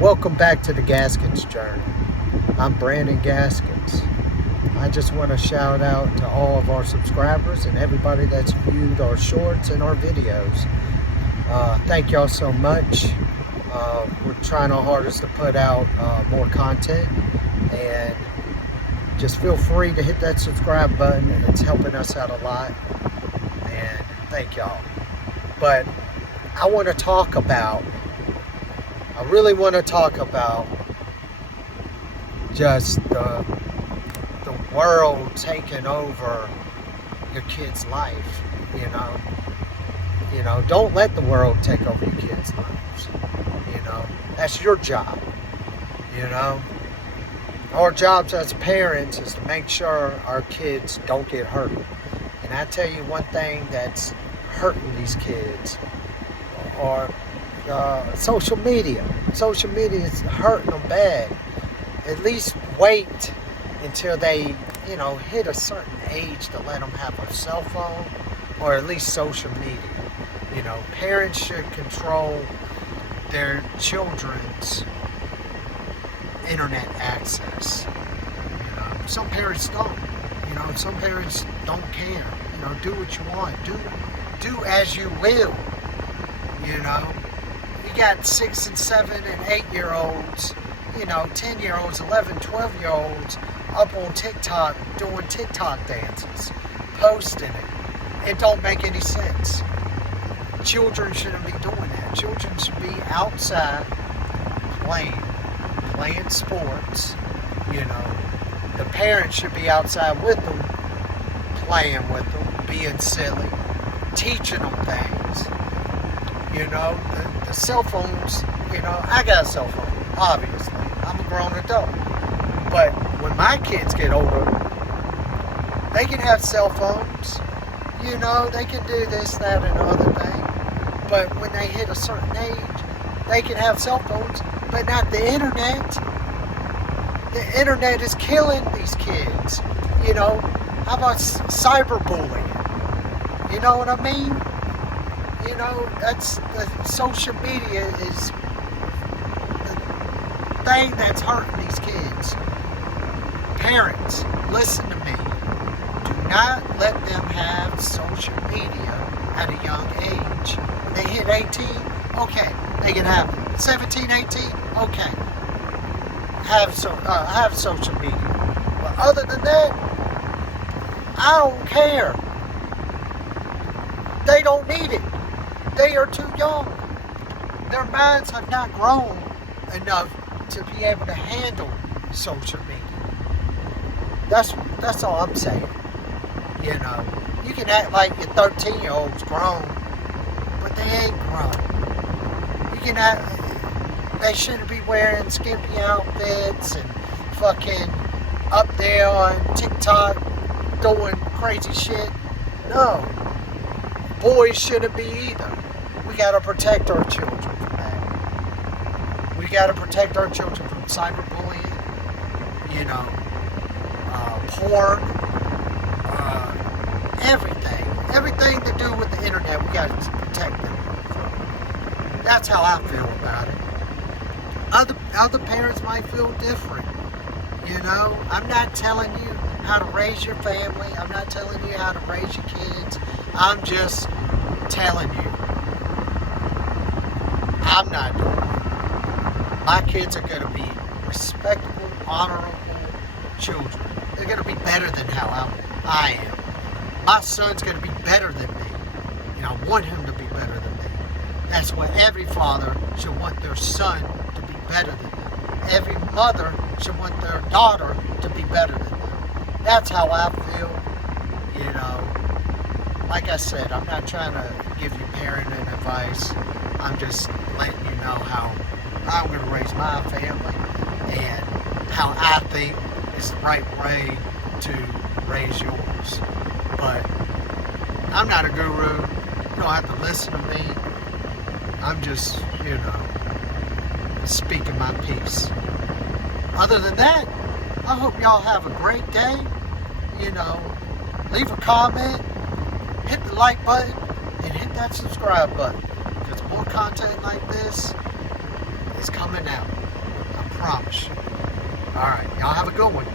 Welcome back to the Gaskins Journey. I'm Brandon Gaskins. I just want to shout out to all of our subscribers and everybody that's viewed our shorts and our videos. Thank y'all so much. We're trying our hardest to put out more content, and just feel free to hit that subscribe button. It's helping us out a lot, and thank y'all. But I really want to talk about just the world taking over your kid's life. Don't let the world take over your kids' lives. That's your job. Our jobs as parents is to make sure our kids don't get hurt. And I tell you one thing that's hurting these kids are social media. Social media is hurting them bad. At least wait until they, hit a certain age to let them have a cell phone or at least social media. Parents should control their children's internet access. Some parents don't. Some parents don't care. Do what you want. Do as you will. You got 6 and 7 and 8-year-olds, 10-year-olds, 11, 12-year-olds up on TikTok doing TikTok dances, posting it. It don't make any sense. Children shouldn't be doing that. Children should be outside playing sports. The parents should be outside with them, playing with them, being silly, teaching them things. The cell phones, I got a cell phone, obviously. I'm a grown adult. But when my kids get older, they can have cell phones. They can do this, that, and the other thing. But when they hit a certain age, they can have cell phones, but not the internet. The internet is killing these kids. How about cyberbullying? You know what I mean? That's the social media is the thing that's hurting these kids. Parents, listen to me. Do not let them have social media at a young age. When they hit 18, okay, they can have it. 17, 18, okay. Have social media. But other than that, I don't care. They don't need it. They are too young. Their minds have not grown enough to be able to handle social media. That's all I'm saying. You can act like your 13-year-old's grown, but they ain't grown. You can act, they shouldn't be wearing skimpy outfits and fucking up there on TikTok doing crazy shit. No. Boys shouldn't be either. We got to protect our children from that. We got to protect our children from cyberbullying, porn, everything. Everything to do with the internet, we got to protect them from. That's how I feel about it. Other parents might feel different. I'm not telling you how to raise your family. I'm not telling you how to raise your kids. I'm just telling you, I'm not doing it. My kids are going to be respectable, honorable children. They're going to be better than how I am. My son's going to be better than me. I want him to be better than me. That's what every father should want their son to be better than them. Every mother should want their daughter to be better than them. That's how I feel. Like I said, I'm not trying to give you parenting advice. I'm just letting you know how I'm going to raise my family and how I think is the right way to raise yours. But I'm not a guru. You don't have to listen to me. I'm just, speaking my piece. Other than that, I hope y'all have a great day. Leave a comment, hit the like button, and hit that subscribe button. Because more content like this is coming out. promise. All right, y'all have a good one.